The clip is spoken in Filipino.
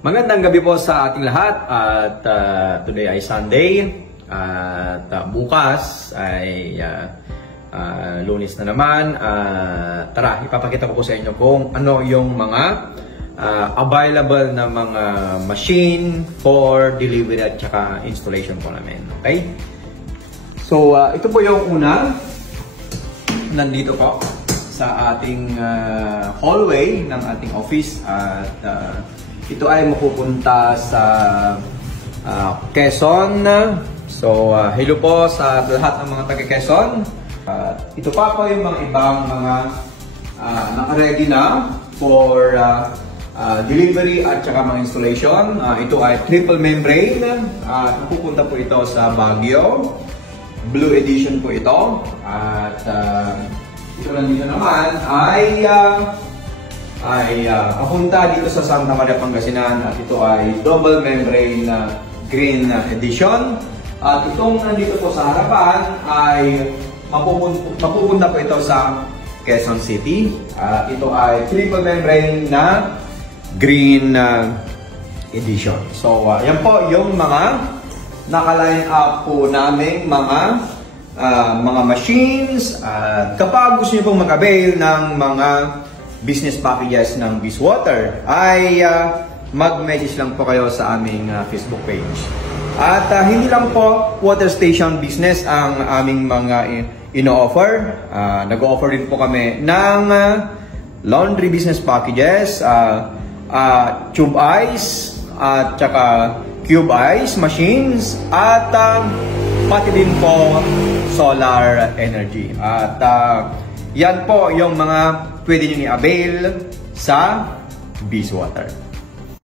Magandang gabi po sa ating lahat at today ay Sunday at bukas ay Lunes na naman. Tara, ipapakita ko po sa inyo kung ano yung mga available na mga machine for delivery at saka installation po namin. Okay? So, ito po yung una. Nandito po sa ating hallway ng ating office at ito ay mapupunta sa Quezon. So, hello po sa lahat ng mga taga-Quezon. Ito pa po yung mga ibang mga naka-ready na for delivery at saka mga installation. Ito ay triple membrane. Napupunta po ito sa Baguio. Blue edition po ito. At ito lang dito naman ay papunta dito sa Santa Maria, Pangasinan at ito ay double membrane green edition. At itong nandito po sa harapan ay mapupunta po ito sa Quezon City. Ito ay triple membrane na green edition. So, yan po yung mga naka-line up po naming mga machines. Kapag gusto niyo pong mag-avail ng mga business packages ng BizWater ay mag-message lang po kayo sa aming Facebook page. At hindi lang po water station business ang aming mga ino-offer. Nag-offer din po kami ng laundry business packages, tube ice, at saka cube ice machines, at pati din po solar energy. At yan po yung mga pwede nyo i-avail sa BizWater.